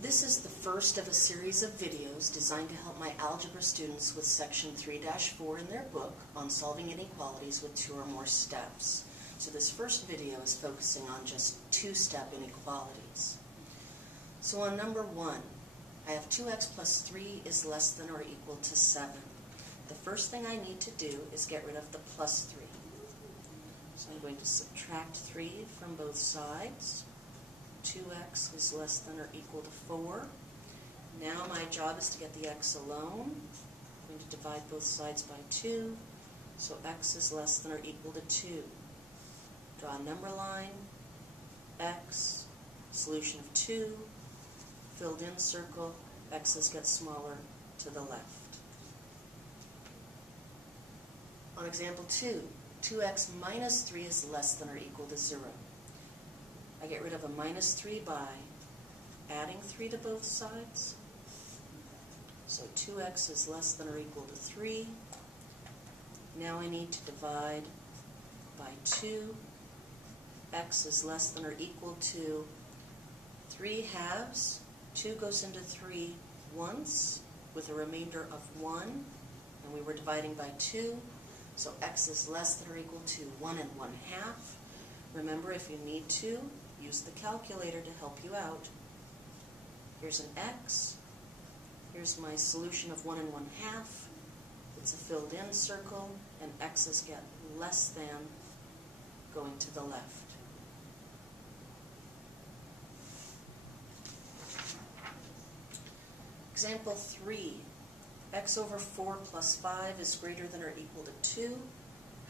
This is the first of a series of videos designed to help my algebra students with section 3-4 in their book on solving inequalities with 2 or more steps. So this first video is focusing on just 2-step inequalities. So on number 1, I have 2x plus 3 is less than or equal to 7. The first thing I need to do is get rid of the plus 3. So I'm going to subtract 3 from both sides. 2x is less than or equal to 4. Now my job is to get the x alone. I'm going to divide both sides by 2. So x is less than or equal to 2. Draw a number line. X, solution of 2, filled in circle, x's get smaller to the left. On example 2, 2x minus 3 is less than or equal to 0. I get rid of a minus 3 by adding 3 to both sides. So 2x is less than or equal to 3. Now I need to divide by 2. X is less than or equal to 3 halves. 2 goes into 3 once with a remainder of 1. And we were dividing by 2. So x is less than or equal to 1 1/2. Remember, if you need to, use the calculator to help you out. Here's an x. Here's my solution of 1 1/2. It's a filled in circle, and x's get less than going to the left. Example 3. X over 4 plus 5 is greater than or equal to 2.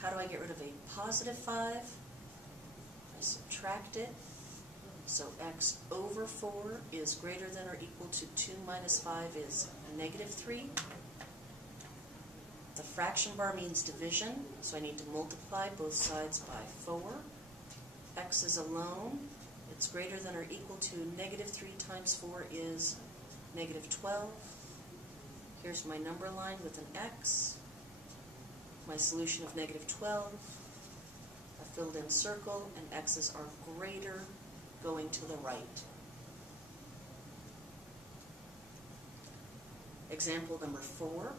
How do I get rid of a positive 5? I subtract it. So x over 4 is greater than or equal to 2 minus 5 is negative 3. The fraction bar means division, so I need to multiply both sides by 4. X is alone. It's greater than or equal to negative 3 times 4 is negative 12. Here's my number line with an x, my solution of negative 12, a filled in circle, and x's are greater going to the right. Example number 4,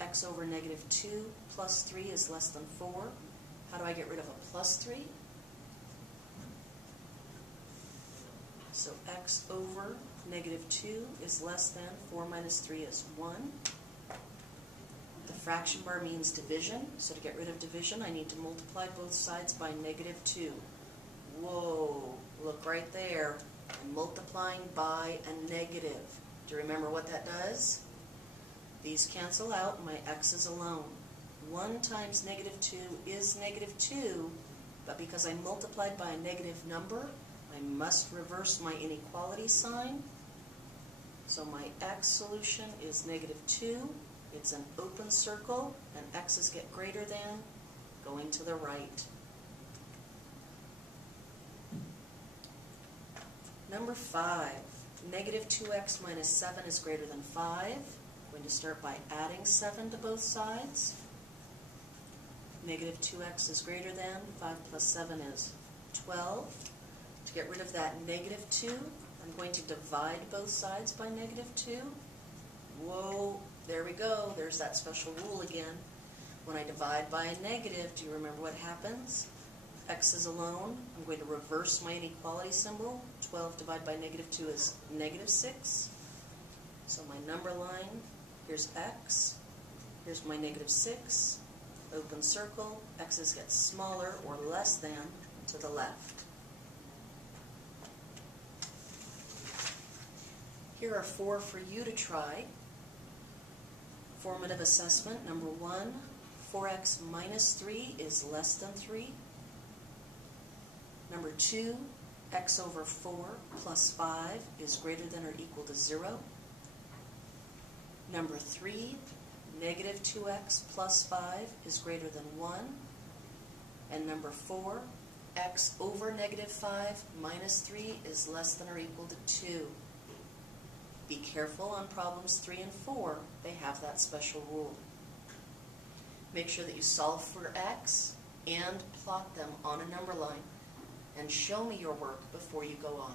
x over negative 2 plus 3 is less than 4. How do I get rid of a plus 3? So x over negative 2 is less than 4 minus 3 is 1. The fraction bar means division, so to get rid of division I need to multiply both sides by negative 2. Whoa, look right there. I'm multiplying by a negative. Do you remember what that does? These cancel out, my x is alone. 1 times negative 2 is negative 2, but because I multiplied by a negative number, I must reverse my inequality sign. So my x solution is negative 2. It's an open circle, and x's get greater than going to the right. Number 5, negative 2x minus 7 is greater than 5. I'm going to start by adding 7 to both sides. Negative 2x is greater than, 5 plus 7 is 12. To get rid of that negative 2, I'm going to divide both sides by negative 2. Whoa, there we go. There's that special rule again. When I divide by a negative, do you remember what happens? X is alone. I'm going to reverse my inequality symbol. 12 divided by negative 2 is negative 6. So my number line, here's x. Here's my negative 6. Open circle. X's get smaller or less than to the left. Here are 4 for you to try. Formative assessment. Number 1, 4x minus 3 is less than 3. Number 2, x over 4 plus 5 is greater than or equal to 0. Number 3, negative 2x plus 5 is greater than 1. And number 4, x over negative 5 minus 3 is less than or equal to 2. Be careful on problems 3 and 4. They have that special rule. Make sure that you solve for x and plot them on a number line. And show me your work before you go on.